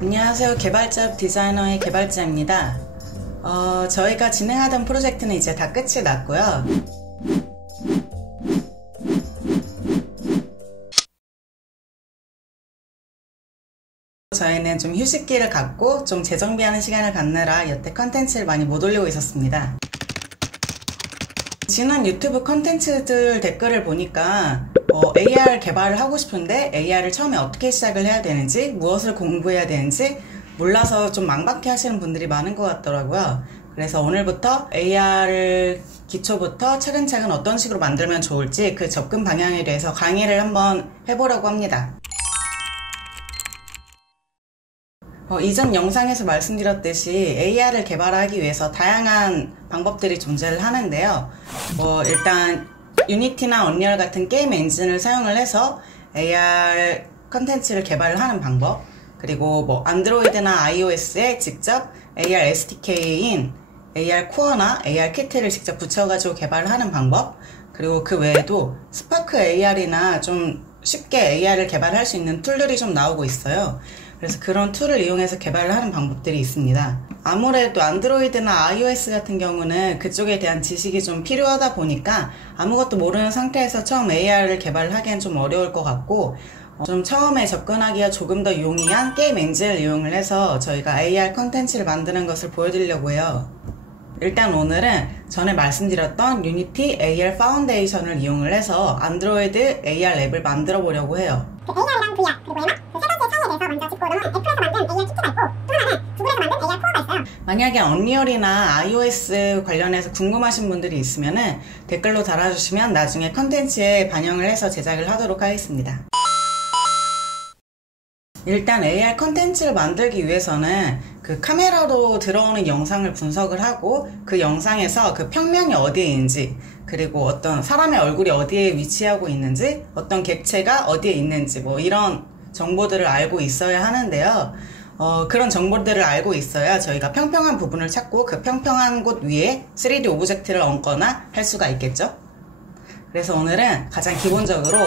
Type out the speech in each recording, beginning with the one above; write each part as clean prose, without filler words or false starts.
안녕하세요. 개발자 디자이너의 개발자입니다. 저희가 진행하던 프로젝트는 이제 다 끝이 났고요. 저희는 좀 휴식기를 갖고 좀 재정비하는 시간을 갖느라 여태 컨텐츠를 많이 못 올리고 있었습니다. 지난 유튜브 컨텐츠들 댓글을 보니까 AR 개발을 하고 싶은데 AR을 처음에 어떻게 시작을 해야 되는지, 무엇을 공부해야 되는지 몰라서 좀 막막해 하시는 분들이 많은 것 같더라고요. 그래서 오늘부터 AR을 기초부터 차근차근 어떤 식으로 만들면 좋을지 그 접근 방향에 대해서 강의를 한번 해보려고 합니다. 이전 영상에서 말씀드렸듯이 AR을 개발하기 위해서 다양한 방법들이 존재를 하는데요. 일단 유니티나 언리얼 같은 게임 엔진을 사용을 해서 AR 컨텐츠를 개발을 하는 방법, 그리고 안드로이드나 iOS에 직접 AR SDK인 AR 코어나 AR 키트를 직접 붙여가지고 개발을 하는 방법, 그리고 그 외에도 스파크 AR이나 좀 쉽게 AR을 개발할 수 있는 툴들이 좀 나오고 있어요. 그래서 그런 툴을 이용해서 개발을 하는 방법들이 있습니다. 아무래도 안드로이드나 iOS 같은 경우는 그쪽에 대한 지식이 좀 필요하다 보니까 아무것도 모르는 상태에서 처음 AR을 개발하기엔 좀 어려울 것 같고, 좀 처음에 접근하기가 조금 더 용이한 게임 엔진을 이용을 해서 저희가 AR 컨텐츠를 만드는 것을 보여드리려고 해요. 일단 오늘은 전에 말씀드렸던 유니티 AR 파운데이션을 이용을 해서 안드로이드 AR 앱을 만들어 보려고 해요. AR이랑 VR, 그리고 MR, 그 세 가지의 차이에 대해서 먼저 짚고 넘어가면 애플에서 만든 AR 키트가 있고, 또 하나는 구글에서 만든 AR 코어가 있어요. 만약에 언리얼이나 iOS 관련해서 궁금하신 분들이 있으면 댓글로 달아주시면 나중에 컨텐츠에 반영을 해서 제작을 하도록 하겠습니다. 일단 AR 컨텐츠를 만들기 위해서는 그 카메라로 들어오는 영상을 분석을 하고, 그 영상에서 그 평면이 어디에 있는지, 그리고 어떤 사람의 얼굴이 어디에 위치하고 있는지, 어떤 객체가 어디에 있는지 이런 정보들을 알고 있어야 하는데요. 그런 정보들을 알고 있어야 저희가 평평한 부분을 찾고 그 평평한 곳 위에 3D 오브젝트를 얹거나 할 수가 있겠죠. 그래서 오늘은 가장 기본적으로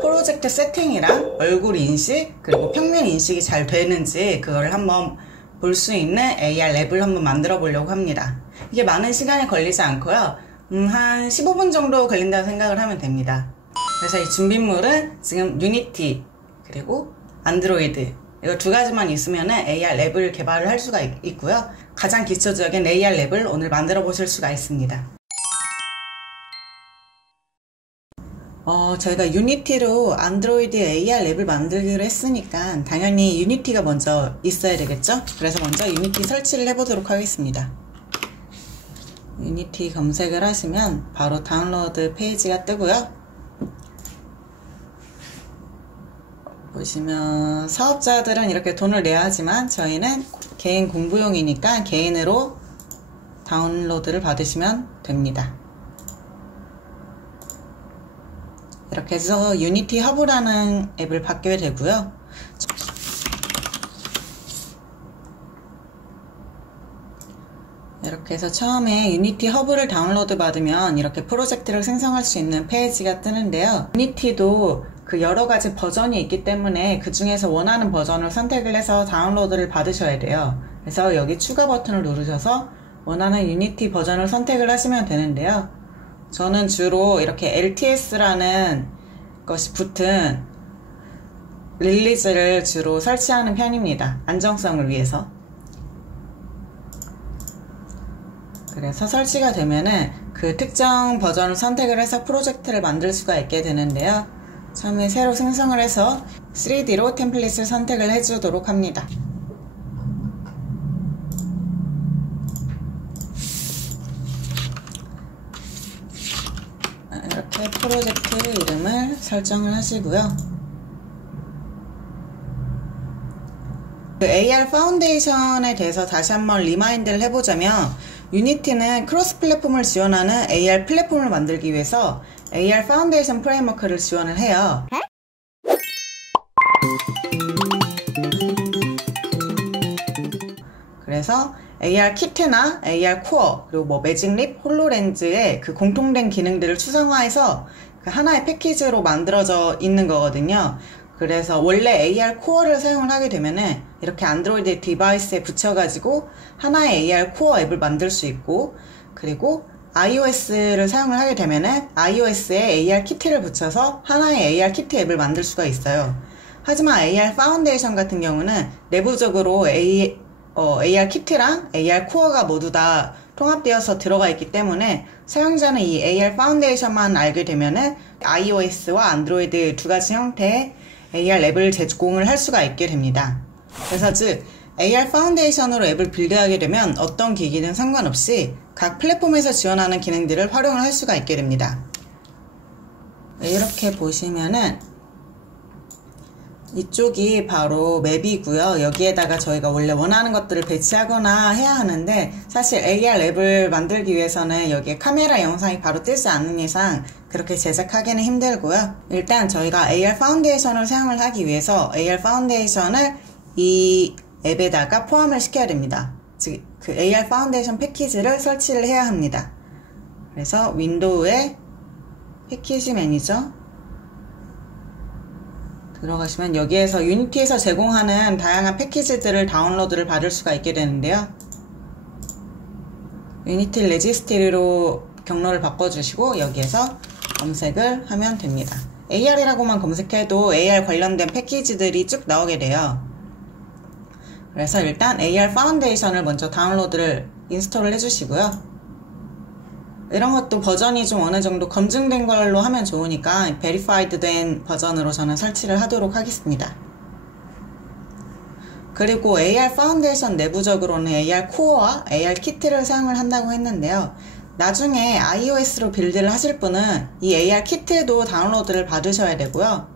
프로젝트 세팅이랑 얼굴 인식, 그리고 평면 인식이 잘 되는지 그걸 한번 볼 수 있는 AR 랩을 한번 만들어 보려고 합니다. 이게 많은 시간이 걸리지 않고요. 한 15분 정도 걸린다고 생각을 하면 됩니다. 그래서 이 준비물은 지금 유니티, 그리고 안드로이드, 이거 두 가지만 있으면 AR 랩을 개발을 할 수가 있고요. 가장 기초적인 AR 랩을 오늘 만들어 보실 수가 있습니다. 저희가 유니티로 안드로이드 AR 랩을 만들기로 했으니까 당연히 유니티가 먼저 있어야 되겠죠? 그래서 먼저 유니티 설치를 해보도록 하겠습니다. 유니티 검색을 하시면 바로 다운로드 페이지가 뜨고요. 보시면 사업자들은 이렇게 돈을 내야 하지만 저희는 개인 공부용이니까 개인으로 다운로드를 받으시면 됩니다. 이렇게 해서 유니티 허브라는 앱을 받게 되고요. 이렇게 해서 처음에 유니티 허브를 다운로드 받으면 이렇게 프로젝트를 생성할 수 있는 페이지가 뜨는데요. 유니티도 그 여러 가지 버전이 있기 때문에 그 중에서 원하는 버전을 선택을 해서 다운로드를 받으셔야 돼요. 그래서 여기 추가 버튼을 누르셔서 원하는 유니티 버전을 선택을 하시면 되는데요. 저는 주로 이렇게 LTS라는 것이 붙은 릴리즈를 주로 설치하는 편입니다. 안정성을 위해서. 그래서 설치가 되면은 그 특정 버전을 선택을 해서 프로젝트를 만들 수가 있게 되는데요. 처음에 새로 생성을 해서 3D로 템플릿을 선택을 해주도록 합니다. 이렇게 프로젝트 이름을 설정을 하시고요. 그 AR 파운데이션에 대해서 다시 한번 리마인드를 해보자면, 유니티는 크로스 플랫폼을 지원하는 AR 플랫폼을 만들기 위해서 AR 파운데이션 프레임워크를 지원을 해요. 그래서 AR 키트나 AR 코어, 그리고 매직립, 홀로렌즈의 그 공통된 기능들을 추상화해서 그 하나의 패키지로 만들어져 있는 거거든요. 그래서 원래 AR 코어를 사용을 하게 되면은 이렇게 안드로이드 디바이스에 붙여가지고 하나의 AR 코어 앱을 만들 수 있고, 그리고 iOS를 사용을 하게 되면은 iOS에 AR 키트를 붙여서 하나의 AR 키트 앱을 만들 수가 있어요. 하지만 AR 파운데이션 같은 경우는 내부적으로 AR 키트랑 AR 코어가 모두 다 통합되어서 들어가 있기 때문에 사용자는 이 AR 파운데이션만 알게 되면은 iOS와 안드로이드 두 가지 형태의 AR 앱을 제공을 할 수가 있게 됩니다. 그래서 즉 AR 파운데이션으로 앱을 빌드하게 되면 어떤 기기든 상관없이 각 플랫폼에서 지원하는 기능들을 활용을 할 수가 있게 됩니다. 이렇게 보시면은 이쪽이 바로 맵이고요. 여기에다가 저희가 원래 원하는 것들을 배치하거나 해야 하는데, 사실 AR 앱을 만들기 위해서는 여기에 카메라 영상이 바로 뜨지 않는 이상 그렇게 제작하기는 힘들고요. 일단 저희가 AR 파운데이션을 사용을 하기 위해서 AR 파운데이션을 이 앱에다가 포함을 시켜야 됩니다. 즉, 그 AR 파운데이션 패키지를 설치를 해야 합니다. 그래서 윈도우에 패키지 매니저 들어가시면 여기에서 유니티에서 제공하는 다양한 패키지들을 다운로드를 받을 수가 있게 되는데요. 유니티 레지스트리로 경로를 바꿔주시고 여기에서 검색을 하면 됩니다. AR이라고만 검색해도 AR 관련된 패키지들이 쭉 나오게 돼요. 그래서 일단 AR 파운데이션을 먼저 다운로드를 인스톨을 해주시고요. 이런 것도 버전이 좀 어느 정도 검증된 걸로 하면 좋으니까 베리파이드 된 버전으로 저는 설치를 하도록 하겠습니다. 그리고 AR 파운데이션 내부적으로는 AR 코어와 AR 키트를 사용을 한다고 했는데요. 나중에 iOS로 빌드를 하실 분은 이 AR 키트도 다운로드를 받으셔야 되고요.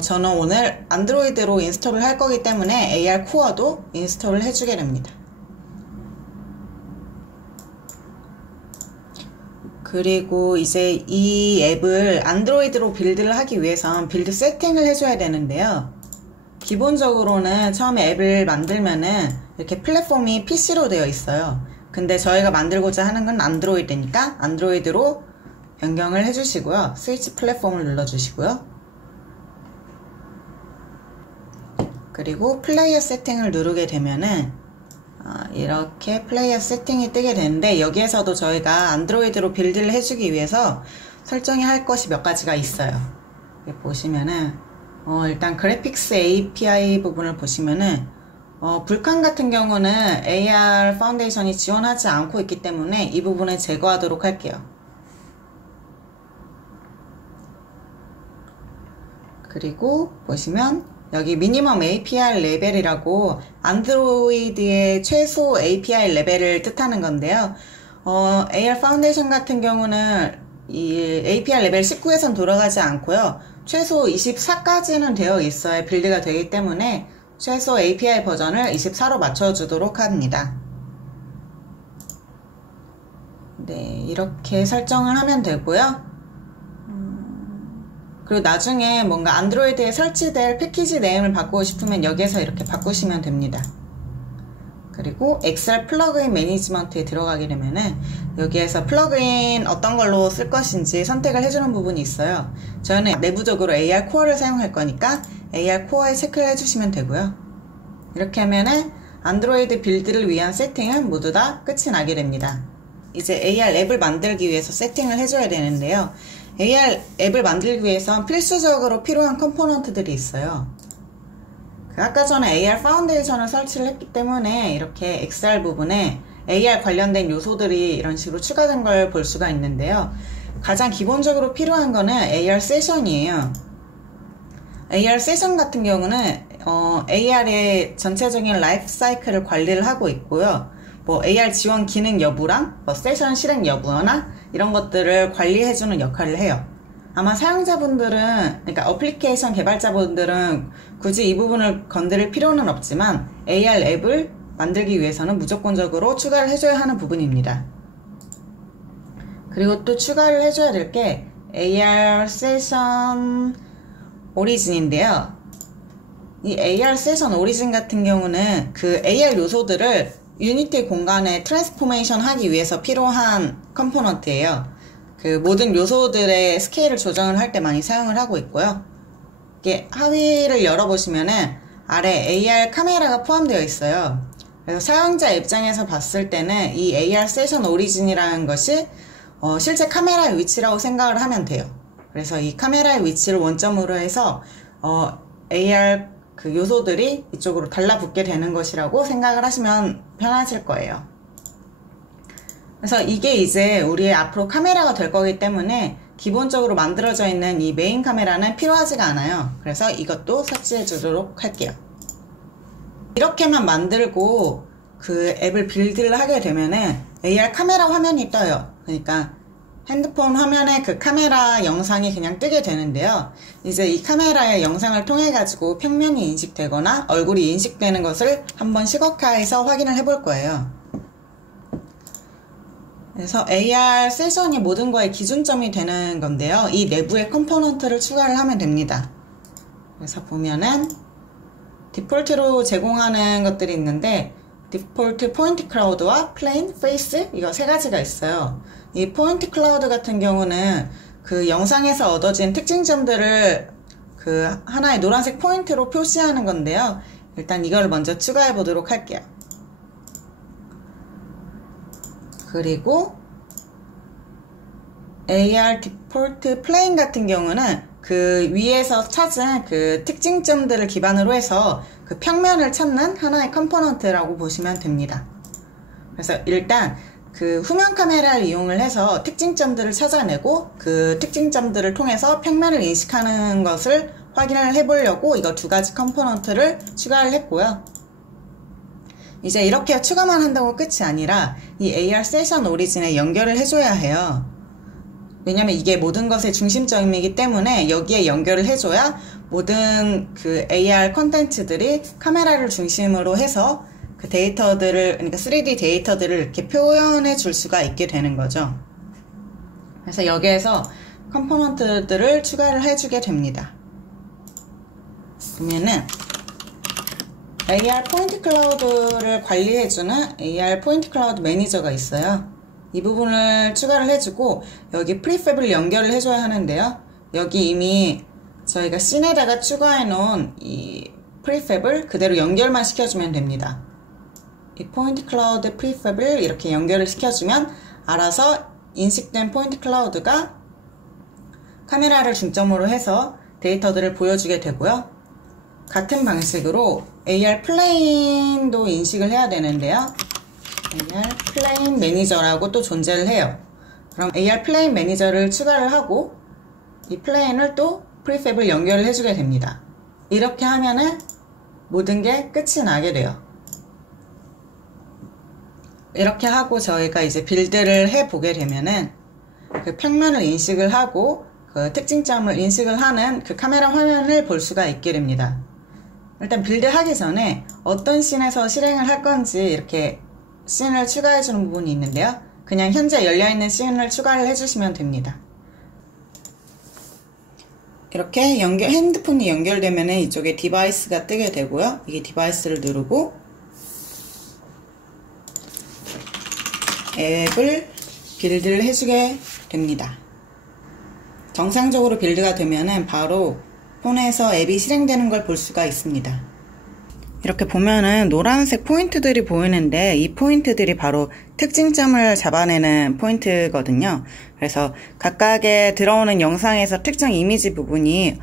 저는 오늘 안드로이드로 인스톨을 할 거기 때문에 AR 코어도 인스톨을 해주게 됩니다. 그리고 이제 이 앱을 안드로이드로 빌드를 하기 위해선 빌드 세팅을 해줘야 되는데요. 기본적으로는 처음에 앱을 만들면은 이렇게 플랫폼이 PC로 되어 있어요. 근데 저희가 만들고자 하는 건 안드로이드니까 안드로이드로 변경을 해주시고요. 스위치 플랫폼을 눌러주시고요. 그리고 플레이어 세팅을 누르게 되면은 이렇게 플레이어 세팅이 뜨게 되는데, 여기에서도 저희가 안드로이드로 빌드를 해주기 위해서 설정해야 할 것이 몇 가지가 있어요. 여기 보시면은 일단 그래픽스 API 부분을 보시면은 불칸 같은 경우는 AR 파운데이션이 지원하지 않고 있기 때문에 이 부분을 제거하도록 할게요. 그리고 보시면 여기 미니멈 API 레벨이라고 안드로이드의 최소 API 레벨을 뜻하는 건데요. AR 파운데이션 같은 경우는 이 API 레벨 19에선 돌아가지 않고요. 최소 24까지는 되어 있어야 빌드가 되기 때문에 최소 API 버전을 24로 맞춰주도록 합니다. 네, 이렇게 설정을 하면 되고요. 그리고 나중에 뭔가 안드로이드에 설치될 패키지 네임을 바꾸고 싶으면 여기에서 이렇게 바꾸시면 됩니다. 그리고 엑셀 플러그인 매니지먼트에 들어가게 되면은 여기에서 플러그인 어떤 걸로 쓸 것인지 선택을 해주는 부분이 있어요. 저는 내부적으로 AR 코어를 사용할 거니까 AR 코어에 체크를 해주시면 되고요. 이렇게 하면은 안드로이드 빌드를 위한 세팅은 모두 다 끝이 나게 됩니다. 이제 AR 앱을 만들기 위해서 세팅을 해줘야 되는데요. AR 앱을 만들기 위해선 필수적으로 필요한 컴포넌트들이 있어요. 아까 전에 AR 파운데이션을 설치를 했기 때문에 이렇게 XR 부분에 AR 관련된 요소들이 이런 식으로 추가된 걸 볼 수가 있는데요. 가장 기본적으로 필요한 거는 AR 세션이에요. AR 세션 같은 경우는 AR의 전체적인 라이프 사이클을 관리를 하고 있고요. AR 지원 기능 여부랑 세션 실행 여부나 이런 것들을 관리해주는 역할을 해요. 아마 사용자분들은, 그러니까 어플리케이션 개발자분들은 굳이 이 부분을 건드릴 필요는 없지만 AR 앱을 만들기 위해서는 무조건적으로 추가를 해줘야 하는 부분입니다. 그리고 또 추가를 해줘야 될 게 AR 세션 오리진인데요. 이 AR 세션 오리진 같은 경우는 그 AR 요소들을 유니티 공간에 트랜스포메이션 하기 위해서 필요한 컴포넌트예요. 그 모든 요소들의 스케일을 조정을 할 때 많이 사용을 하고 있고요. 이게 하위를 열어보시면은 아래 AR 카메라가 포함되어 있어요. 그래서 사용자 입장에서 봤을 때는 이 AR 세션 오리진이라는 것이 실제 카메라의 위치라고 생각을 하면 돼요. 그래서 이 카메라의 위치를 원점으로 해서 AR 그 요소들이 이쪽으로 달라붙게 되는 것이라고 생각을 하시면 편하실 거예요. 그래서 이게 이제 우리의 앞으로 카메라가 될 거기 때문에 기본적으로 만들어져 있는 이 메인 카메라는 필요하지가 않아요. 그래서 이것도 삭제해 주도록 할게요. 이렇게만 만들고 그 앱을 빌드를 하게 되면은 AR 카메라 화면이 떠요. 그러니까 핸드폰 화면에 그 카메라 영상이 그냥 뜨게 되는데요. 이제 이 카메라의 영상을 통해 가지고 평면이 인식되거나 얼굴이 인식되는 것을 한번 시각화해서 확인을 해볼 거예요. 그래서 AR 세션이 모든 거의 기준점이 되는 건데요. 이 내부에 컴포넌트를 추가를 하면 됩니다. 그래서 보면은 디폴트로 제공하는 것들이 있는데 디폴트 포인트 클라우드와 플레인 페이스 이거 세 가지가 있어요. 이 포인트 클라우드 같은 경우는 그 영상에서 얻어진 특징점들을 그 하나의 노란색 포인트로 표시하는 건데요. 일단 이걸 먼저 추가해 보도록 할게요. 그리고 AR 디폴트 플레인 같은 경우는 그 위에서 찾은 그 특징점들을 기반으로 해서 그 평면을 찾는 하나의 컴포넌트라고 보시면 됩니다. 그래서 일단 그 후면 카메라를 이용을 해서 특징점들을 찾아내고 그 특징점들을 통해서 평면을 인식하는 것을 확인을 해보려고 이거 두 가지 컴포넌트를 추가를 했고요. 이제 이렇게 추가만 한다고 끝이 아니라 이 AR 세션 오리진에 연결을 해줘야 해요. 왜냐면 이게 모든 것의 중심점이기 때문에 여기에 연결을 해줘야 모든 그 AR 콘텐츠들이 카메라를 중심으로 해서 그 데이터들을, 그러니까 3D 데이터들을 이렇게 표현해 줄 수가 있게 되는 거죠. 그래서 여기에서 컴포넌트들을 추가를 해주게 됩니다. 보면은 AR 포인트 클라우드를 관리해주는 AR 포인트 클라우드 매니저가 있어요. 이 부분을 추가를 해주고 여기 프리팹을 연결을 해줘야 하는데요. 여기 이미 저희가 씬에다가 추가해 놓은 이 프리팹을 그대로 연결만 시켜주면 됩니다. 이 포인트 클라우드 프리팹을 이렇게 연결을 시켜주면 알아서 인식된 포인트 클라우드가 카메라를 중점으로 해서 데이터들을 보여주게 되고요. 같은 방식으로 AR 플레인도 인식을 해야 되는데요. AR 플레인 매니저라고 또 존재를 해요. 그럼 AR 플레인 매니저를 추가를 하고 이 플레인을 또 프리팹을 연결을 해주게 됩니다. 이렇게 하면은 모든 게 끝이 나게 돼요. 이렇게 하고 저희가 이제 빌드를 해보게 되면은 그 평면을 인식을 하고 그 특징점을 인식을 하는 그 카메라 화면을 볼 수가 있게 됩니다. 일단 빌드하기 전에 어떤 씬에서 실행을 할 건지 이렇게 씬을 추가해주는 부분이 있는데요. 그냥 현재 열려있는 씬을 추가를 해주시면 됩니다. 이렇게 핸드폰이 연결되면 이쪽에 디바이스가 뜨게 되고요. 이게 디바이스를 누르고 앱을 빌드를 해주게 됩니다. 정상적으로 빌드가 되면은 바로 폰에서 앱이 실행되는 걸 볼 수가 있습니다. 이렇게 보면은 노란색 포인트들이 보이는데 이 포인트들이 바로 특징점을 잡아내는 포인트거든요. 그래서 각각의 들어오는 영상에서 특정 이미지 부분이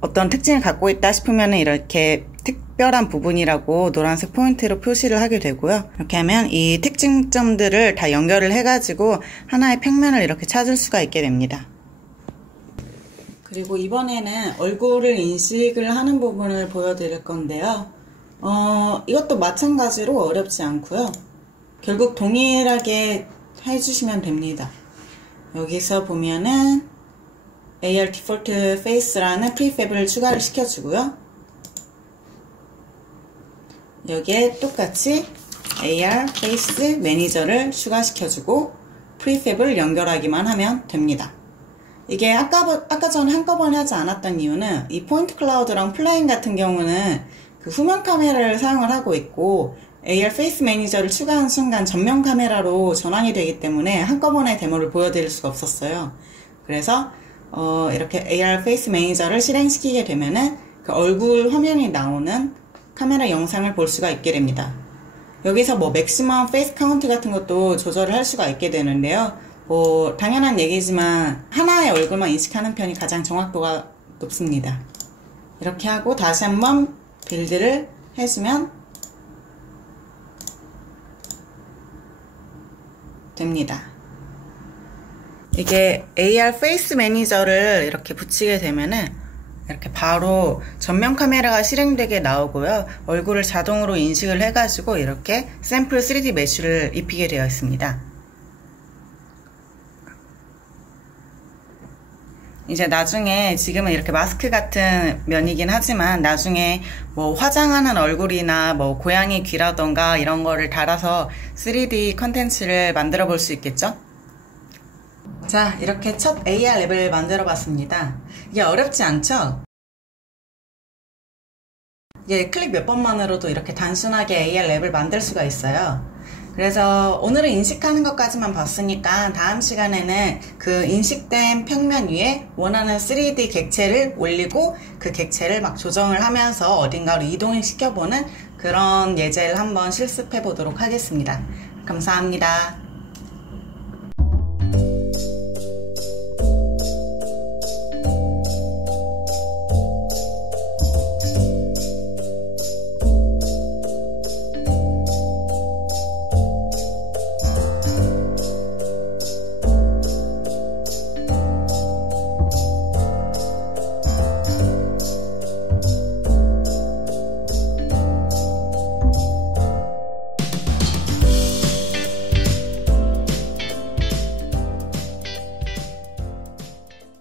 어떤 특징을 갖고 있다 싶으면 이렇게 특별한 부분이라고 노란색 포인트로 표시를 하게 되고요. 이렇게 하면 이 특징점들을 다 연결을 해가지고 하나의 평면을 이렇게 찾을 수가 있게 됩니다. 그리고 이번에는 얼굴을 인식을 하는 부분을 보여드릴 건데요. 이것도 마찬가지로 어렵지 않고요. 결국 동일하게 해주시면 됩니다. 여기서 보면은 AR 디폴트 페이스라는 프리팹을 추가를 시켜주고요. 여기에 똑같이 AR 페이스 매니저를 추가시켜주고 프리팹을 연결하기만 하면 됩니다. 이게 아까 전에 한꺼번에 하지 않았던 이유는 이 포인트 클라우드랑 플레인 같은 경우는 그 후면 카메라를 사용을 하고 있고 AR 페이스 매니저를 추가한 순간 전면 카메라로 전환이 되기 때문에 한꺼번에 데모를 보여드릴 수가 없었어요. 그래서 이렇게 AR 페이스 매니저를 실행시키게 되면은 그 얼굴 화면이 나오는 카메라 영상을 볼 수가 있게 됩니다. 여기서 뭐 맥시멈 페이스 카운트 같은 것도 조절을 할 수가 있게 되는데요. 뭐 당연한 얘기지만 하나의 얼굴만 인식하는 편이 가장 정확도가 높습니다. 이렇게 하고 다시 한번 빌드를 해주면 됩니다. 이게 AR 페이스 매니저를 이렇게 붙이게 되면은 이렇게 바로 전면 카메라가 실행되게 나오고요. 얼굴을 자동으로 인식을 해가지고 이렇게 샘플 3D 메쉬를 입히게 되어 있습니다. 이제 나중에 지금은 이렇게 마스크 같은 면이긴 하지만 나중에 뭐 화장하는 얼굴이나 뭐 고양이 귀라던가 이런 거를 달아서 3D 컨텐츠를 만들어 볼 수 있겠죠? 자, 이렇게 첫 AR 랩을 만들어 봤습니다. 이게 어렵지 않죠? 이게 클릭 몇 번만으로도 이렇게 단순하게 AR 랩을 만들 수가 있어요. 그래서 오늘은 인식하는 것까지만 봤으니까 다음 시간에는 그 인식된 평면 위에 원하는 3D 객체를 올리고 그 객체를 막 조정을 하면서 어딘가로 이동을 시켜보는 그런 예제를 한번 실습해 보도록 하겠습니다. 감사합니다.